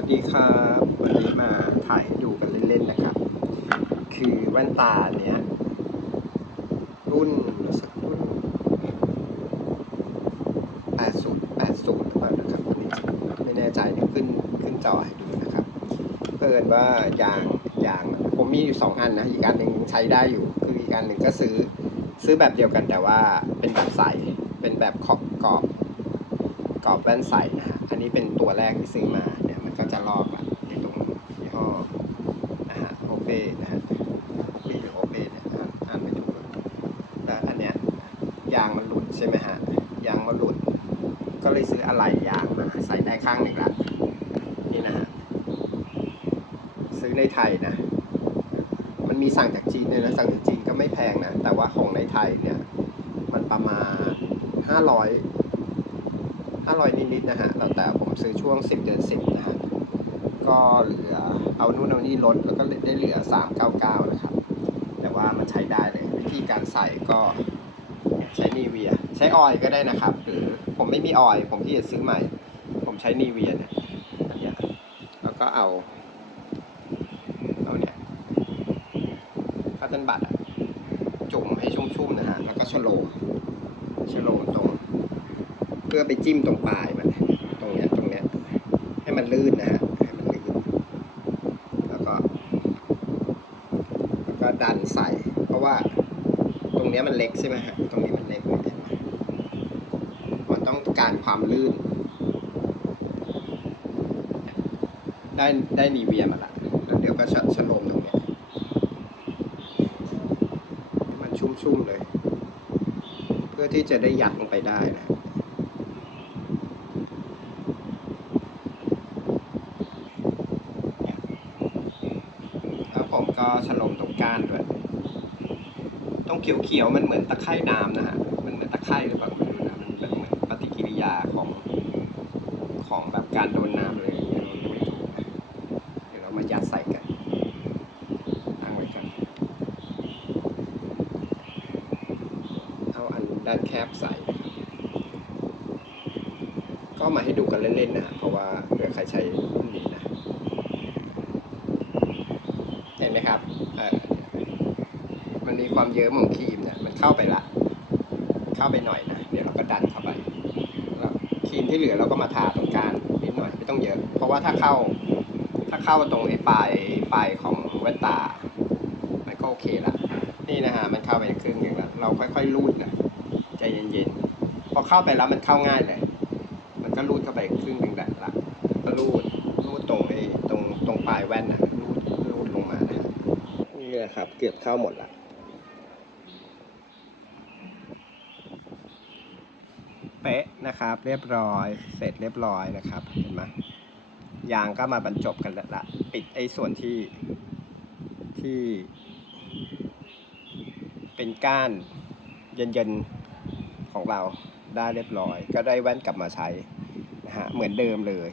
วัสดีครับวันนี้มาถ่ายดูกันเล่นๆนะครับ คือแว่นตาเนี้ยรุ่นรู้สึกรุ่น80 80หรือเปล่านะครับวันนี้ไม่แน่ใจเดี๋ยวขึ้นขึ้นจอให้ดูนะครับเพิ่นว่ายางยางผมมีอยู่สองอันนะ อีกอันหนึ่งใช้ได้อยู่ คืออีกอันหนึ่งก็ซื้อซื้อแบบเดียวกันแต่ว่าเป็นแบบใสเป็นแบบขอบกรอบกรอบแว่นใสนะฮะอันนี้เป็นตัวแรกที่ซื้อมา ก็จะลอกละในตรงยี่ห้อนะฮะโอเปนะฮะปีหรือโอเปเนี่ยอ่านไม่ถูกแล้วอันเนี้ยยางมันหลุดใช่ไหมฮะยางมันหลุด ก็เลยซื้ออะไหล่ยางมาใส่ได้ข้างหนึ่งละนี่นะฮะซื้อในไทยนะ มันมีสั่งจากจีนเลยนะสั่งจากจีนก็ไม่แพงนะ แต่ว่าของในไทยเนี่ยมันประมาณห้าร้อยห้าร้อยนิดๆนะฮะแล้วแต่ผมซื้อช่วงสิบเดือนสิบนะฮะ ก็เหลือเอานู่นเอานี่ลดแล้วก็ได้เหลือสามเก้าเก้านะครับ แต่ว่ามันใช้ได้เลย วิธีการใส่ก็ใช้นีเวีย ใช้ออยก็ได้นะครับ หรือผมไม่มีออยผมที่จะซื้อใหม่ ผมใช้นีเวียเนี่ยแล้วก็เอาเอาเนี่ยคัตเติลบัตจุ่มให้ชุ่มๆนะฮะแล้วก็ชโลมชโลมตรง เพื่อไปจิ้มตรงปลายมันตรงเนี้ยตรงเนี้ยให้มันลื่นนะฮะ ให้มันลื่น แล้วก็ แล้วก็ ดันใส่ เพราะว่าตรงเนี้ยมันเล็กใช่ไหมฮะตรงนี้มันเล็กเห็นไหมมันต้องการความลื่น ได้ได้นีเวียมาละแล้วเดี๋ยวก็ชชโลมตรงเนี้ยมันชุ่มๆเลย เพื่อที่จะได้ยัดลงไปได้นะ แล้ว ผมก็ฉลมตรงก้านด้วย ตรงเขียวๆมันเหมือนตะไคร่น้ำนะฮะ มันเหมือนตะไคร่หรือเปล่าไม่รู้นะ มันเป็นเหมือนปฏิกิริยาของของแบบการโดนน้ำเลยเงี้ยเราไม่ถูกนะเดี๋ยวเรามายัดใส่กันตั้งไว้กัน เอาอันด้านแคบใส่ ก็มาให้ดูกันเล่นๆนะฮะเพราะว่าเผื่อใครใช้รุ่นนี้นะ เห็นไห มครับมันมีความเยิ้มของครีมเนี่ยมันเข้าไปละ เข้าไปหน่อยนะเดี๋ยวเราก็ดันเข้าไปแล้วครีมที่เหลือเราก็มาทาตรงกลางนิดหน่อยไม่ต้องเยอะ เพราะว่าถ้าเข้า ถ้าเข้าตรงไอ้ปลายปลายของแว่นตา มันก็โอเคละนี่นะฮะมันเข้าไปครึ่งหนึ่งแล้วเราค่อยๆรูดนะใจเย็นๆพอเข้าไปแล้วมันเข้าง่ายเลยมันก็รูดเข้าไปครึ่งหนึ่งแหละละก็รูดรูดตรงไอ้ตรงตรงปลายแว่นนะรูดรูดลงมานะฮะ นี่แหละครับ เกือบเข้าหมดละเป๊ะนะครับ เรียบร้อย เสร็จเรียบร้อยนะครับ เห็นไหมยางก็มาบรรจบกันแล้วละปิดไอ้ส่วนที่ที่ เป็นก้านเย็นๆของเราได้เรียบร้อย ก็ได้แว่นกลับมาใช้นะฮะเหมือนเดิมเลย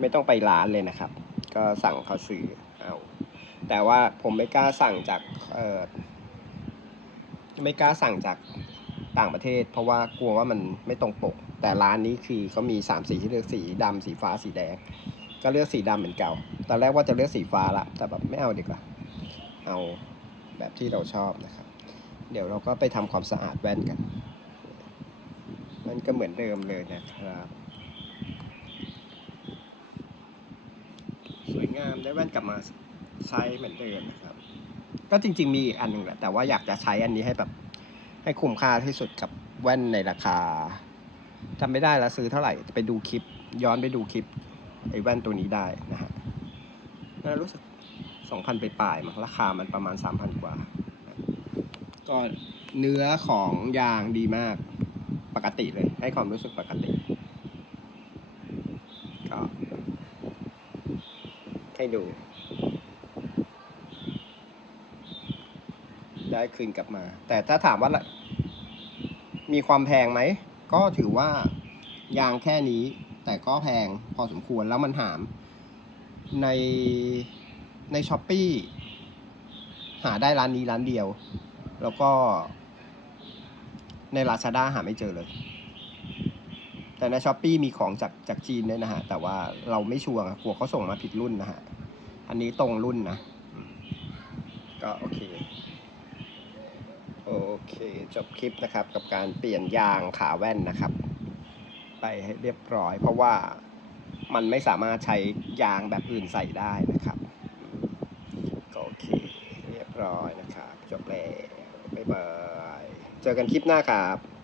ไม่ต้องไปร้านเลยนะครับ ก็สั่งเขาซื้อ แต่ว่าผมไม่กล้าสั่งจากเออไม่กล้าสั่งจากต่างประเทศ เพราะว่ากลัวว่ามันไม่ตรงปก แต่ร้านนี้คือเขามีสามสีที่เลือกสีดำสีฟ้าสีแดง ก็เลือกสีดำเหมือนเก่า ตอนแรกว่าจะเลือกสีฟ้าละแต่แบบไม่เอาดีกว่า เอาแบบที่เราชอบนะครับ เดี๋ยวเราก็ไปทำความสะอาดแว่นกัน มันก็เหมือนเดิมเลยนะครับสวยงามได้แว่นกลับมา ใช้เหมือนเดิมนะครับ ก็จริง ๆ มีอีกอันหนึ่งแหละแต่ว่าอยากจะใช้อันนี้ให้แบบให้คุ้มค่าที่สุดกับแว่นในราคาจำไม่ได้แล้วซื้อเท่าไหร่ไปดูคลิป ย้อนไปดูคลิปไอ้แว่นตัวนี้ได้นะฮะน่ารู้สึกสองพันไปปลายมั้งราคามันประมาณสามพันกว่า ก็เนื้อของยางดีมากปกติเลย ให้ความรู้สึกปกติก็ให้ดู ได้คืนกลับมา แต่ถ้าถามว่ามีความแพงไหม ก็ถือว่ายางแค่นี้ แต่ก็แพงพอสมควรแล้วมันหาม ในในช้อปปีหาได้ร้านนี้ร้านเดียว แล้วก็ ใน Lazada หาไม่เจอเลย แต่ในช้อปปีมีของจากจากจีนด้วยนะฮะ แต่ว่าเราไม่ชัวร์กลัวเขาส่งมาผิดรุ่นนะฮะ อันนี้ตรงรุ่นนะ ก็โอเค โอเค จบคลิปนะครับกับการเปลี่ยนยางขาแว่นนะครับ ไปให้เรียบร้อย เพราะว่ามันไม่สามารถใช้ยางแบบอื่นใส่ได้นะครับโอเค เรียบร้อยนะครับ จบแล้วบ๊ายบาย เจอกันคลิปหน้าครับ